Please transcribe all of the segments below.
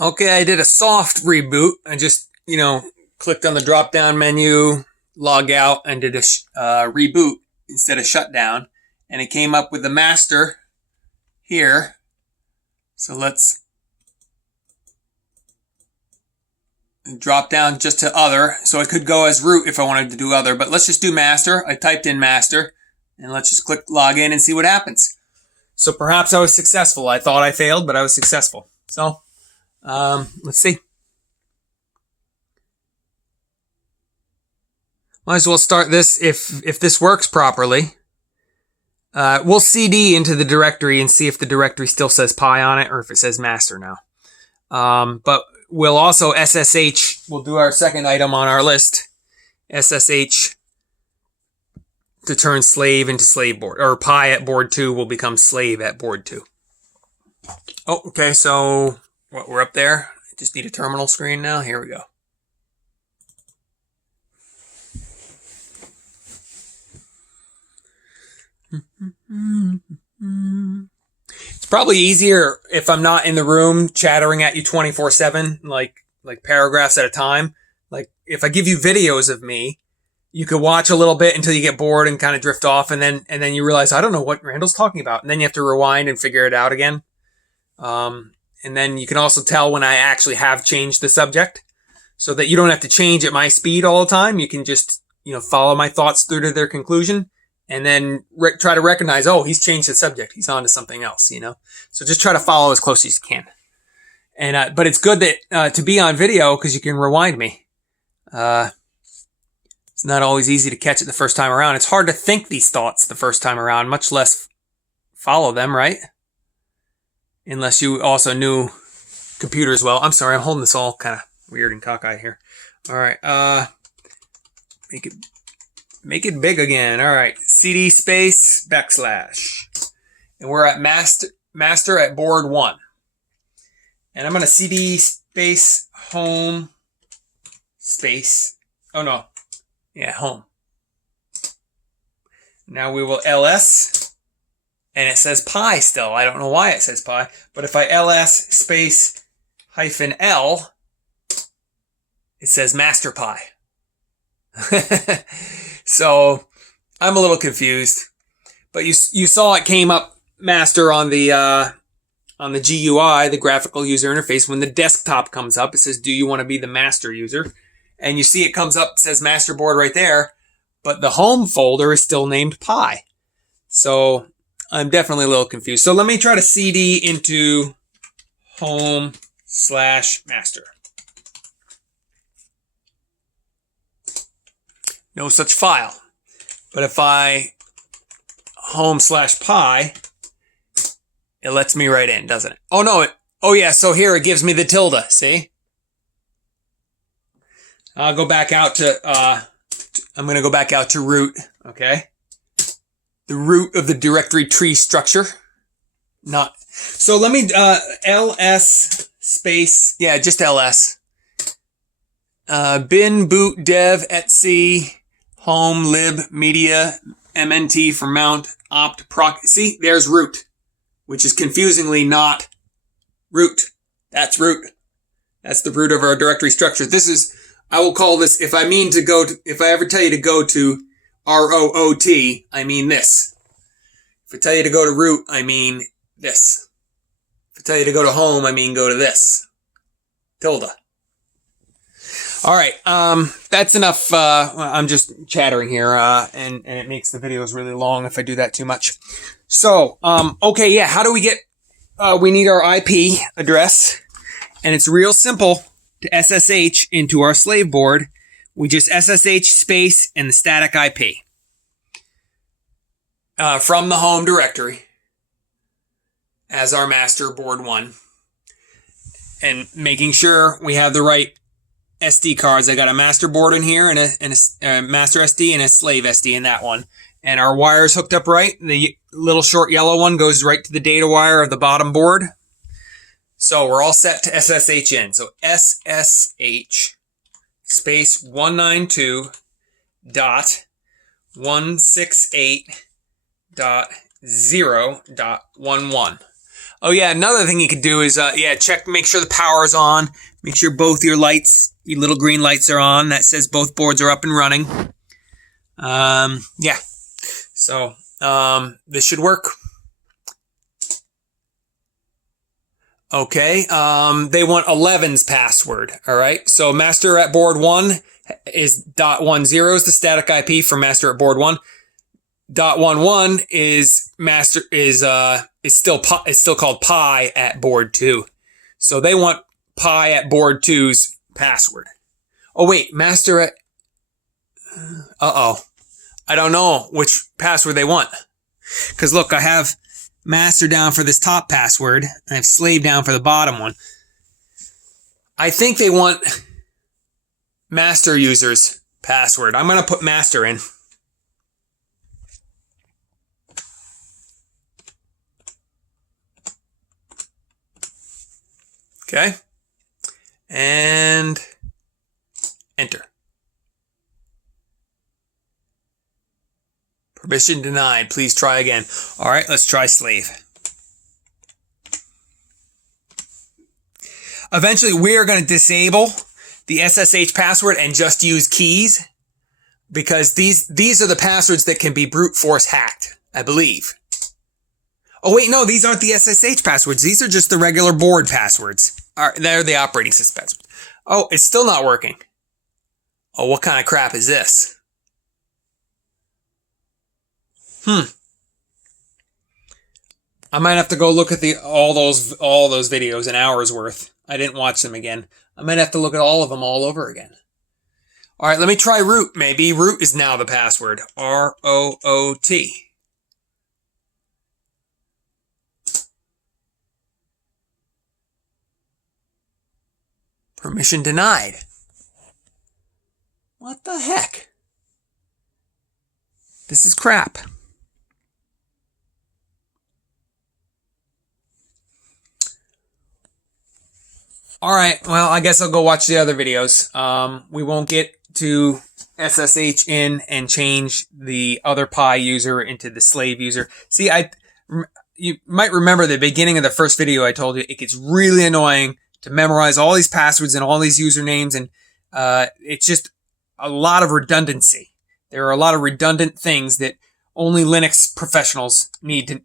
Okay, I did a soft reboot. I just, clicked on the drop down menu, log out, and did a reboot instead of shutdown. And it came up with the master here. So let's drop down just to other. So I could go as root if I wanted to do other, but let's just do master. I typed in master, and let's just click log in and see what happens. So perhaps I was successful. I thought I failed, but I was successful. So let's see. Might as well start this if this works properly. We'll CD into the directory and see if the directory still says Pi on it or if it says master now. But we'll also SSH. We'll do our second item on our list. SSH to turn slave into slave board, or Pi at board 2 will become slave at board 2. Oh, okay. So we're up there. I just need a terminal screen now. Here we go. It's probably easier if I'm not in the room chattering at you 24/7, like paragraphs at a time. Like if I give you videos of me, you could watch a little bit until you get bored and kind of drift off, and then you realize I don't know what Randall's talking about, and then you have to rewind and figure it out again. And then you can also tell when I actually have changed the subject, so that you don't have to change at my speed all the time. You can just follow my thoughts through to their conclusion. And then try to recognize, oh, he's changed the subject. He's on to something else, So just try to follow as close as you can. And but it's good that to be on video because you can rewind me. It's not always easy to catch it the first time around. It's hard to think these thoughts the first time around, much less follow them, right? Unless you also knew computers well. I'm sorry, I'm holding this all kind of weird and cockeyed here. All right, Make it big again. All right. CD space / and we're at master at board 1. And I'm going to CD space home space. Oh no. Yeah, home. Now we will ls, and it says Pi still. I don't know why it says Pi, but if I ls space -l, it says master Pi. So I'm a little confused, but you saw it came up master on the GUI, the graphical user interface. When the desktop comes up, it says, do you want to be the master user? And you see it comes up, says master board right there, but the home folder is still named Pi. So I'm definitely a little confused. So let me try to CD into home/master. No such file. But if I home/Pi, it lets me right in, doesn't it? Oh no, oh yeah, so here it gives me the tilde, see? I'll go back out to, I'm going to go back out to root, okay? The root of the directory tree structure. So let me, ls space, yeah, just ls. Bin boot dev etc home lib media mnt for mount opt proc. See, there's root, which is confusingly not root. That's root. That's the root of our directory structure. This is, I will call this, if I ever tell you to go to root, I mean this. If I tell you to go to root, I mean this. If I tell you to go to home, I mean go to this. Tilde. All right, that's enough. I'm just chattering here, and it makes the videos really long if I do that too much. So, okay, yeah, how do we get, we need our IP address, and it's real simple to SSH into our slave board. We just SSH space and the static IP from the home directory as our master board 1, and making sure we have the right SD cards. I got a master board in here and a master SD and a slave SD in that one. And our wire's hooked up right. The little short yellow one goes right to the data wire of the bottom board. So we're all set to SSH in. So SSH space 192.168.0.11. Oh yeah, another thing you could do is check, make sure the power's on, make sure both your lights, your little green lights are on. That says both boards are up and running. Yeah. So this should work. Okay. They want 11's password. All right. So master at board 1 is .10 is the static IP for master at board 1. .11 is master is still called Pi at board 2. So they want Pi at board 2's password. Oh wait, master at I don't know which password they want. Cuz look, I have master down for this top password and I have slave down for the bottom one. I think they want master user's password. I'm going to put master in. Okay. And enter. Permission denied. Please try again. All right, let's try slave. Eventually, we are going to disable the SSH password and just use keys because these are the passwords that can be brute force hacked, I believe. Oh, wait, no, these aren't the SSH passwords. These are just the regular board passwords. They're the operating system passwords. Oh, it's still not working. Oh, what kind of crap is this? I might have to go look at all those videos, an hour's worth. I didn't watch them again. I might have to look at all of them all over again. All right, let me try root. Maybe root is now the password. ROOT. Permission denied. What the heck? This is crap. All right, well, I guess I'll go watch the other videos. We won't get to SSH in and change the other Pi user into the slave user. See, you might remember the beginning of the first video I told you, it gets really annoying to memorize all these passwords and all these usernames, and it's just a lot of redundancy. There are a lot of redundant things that only Linux professionals need to,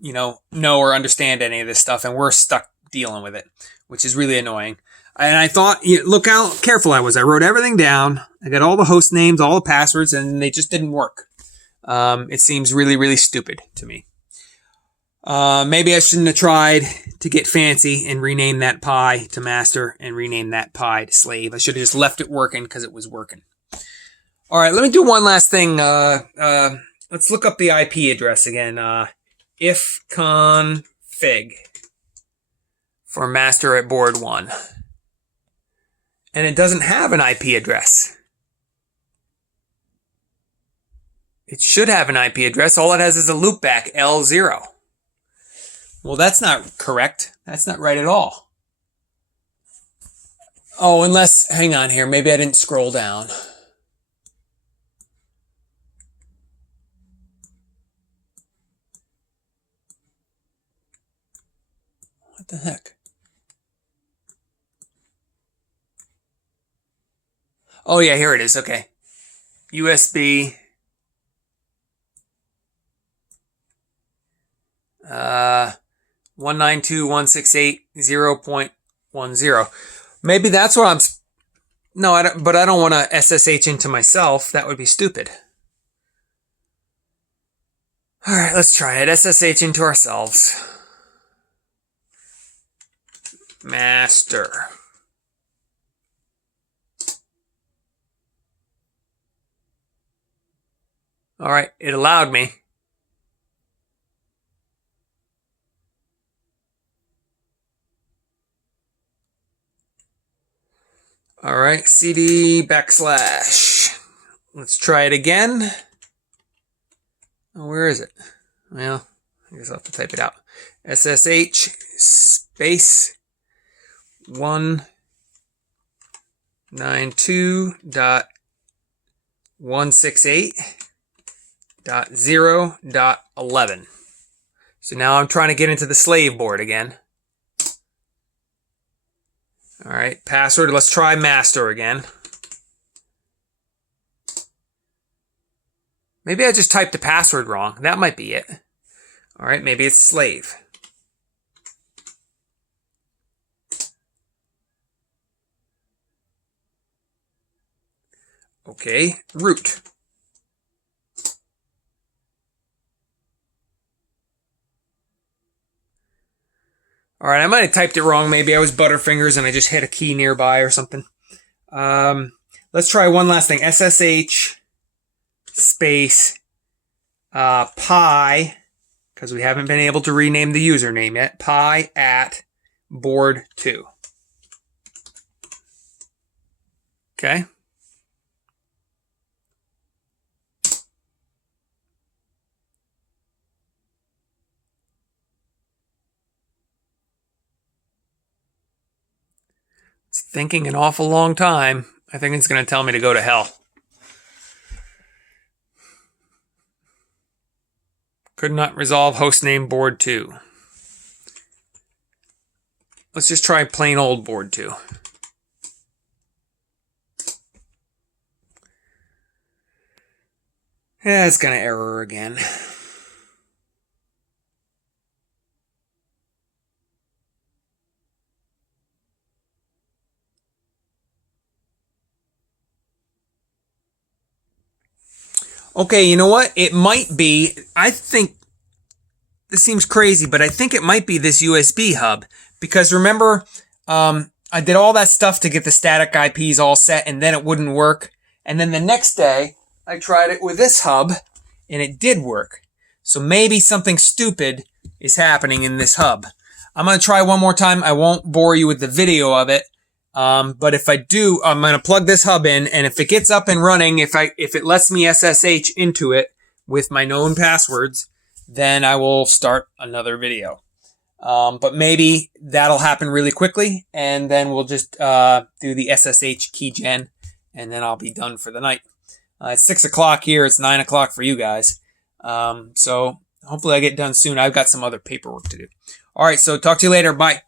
know or understand any of this stuff, and we're stuck dealing with it, which is really annoying. And I thought, look how careful I was. I wrote everything down. I got all the host names, all the passwords, and they just didn't work. It seems really, really stupid to me. Maybe I shouldn't have tried to get fancy and rename that Pi to master and rename that Pi to slave. I should have just left it working because it was working. All right, let me do one last thing. Let's look up the IP address again. Ifconfig for master at board 1. And it doesn't have an IP address. It should have an IP address. All it has is a loopback, L0. Well, that's not correct. That's not right at all. Oh, unless, hang on here. Maybe I didn't scroll down. What the heck? Oh, yeah, here it is. Okay. USB. 192.168.0.10. Maybe that's what I'm... No, I don't, but I don't want to SSH into myself. That would be stupid. All right, let's try it. SSH into ourselves. Master. All right, it allowed me. All right, CD /. Let's try it again. Oh, where is it? Well, I guess I'll have to type it out. SSH space 192.168.0.11. So now I'm trying to get into the slave board again. All right, password. Let's try master again. Maybe I just typed the password wrong. That might be it. All right, maybe it's slave. Okay, root. All right, I might have typed it wrong. Maybe I was Butterfingers and I just hit a key nearby or something. Let's try one last thing. SSH space pi, because we haven't been able to rename the username yet. Pi at board 2. Okay. It's thinking an awful long time. I think it's going to tell me to go to hell. Could not resolve hostname board 2. Let's just try plain old board 2. Yeah, it's going to error again. Okay, you know what? It might be, I think, this seems crazy, but I think it might be this USB hub. Because remember, I did all that stuff to get the static IPs all set, and then it wouldn't work. And then the next day, I tried it with this hub, and it did work. So maybe something stupid is happening in this hub. I'm going to try one more time. I won't bore you with the video of it. But if I do, I'm going to plug this hub in, and if it gets up and running, if it lets me SSH into it with my known passwords, then I will start another video. But maybe that'll happen really quickly, and then we'll just do the ssh-keygen, and then I'll be done for the night. It's 6 o'clock here. It's 9 o'clock for you guys. So hopefully I get done soon. I've got some other paperwork to do. All right, so talk to you later. Bye.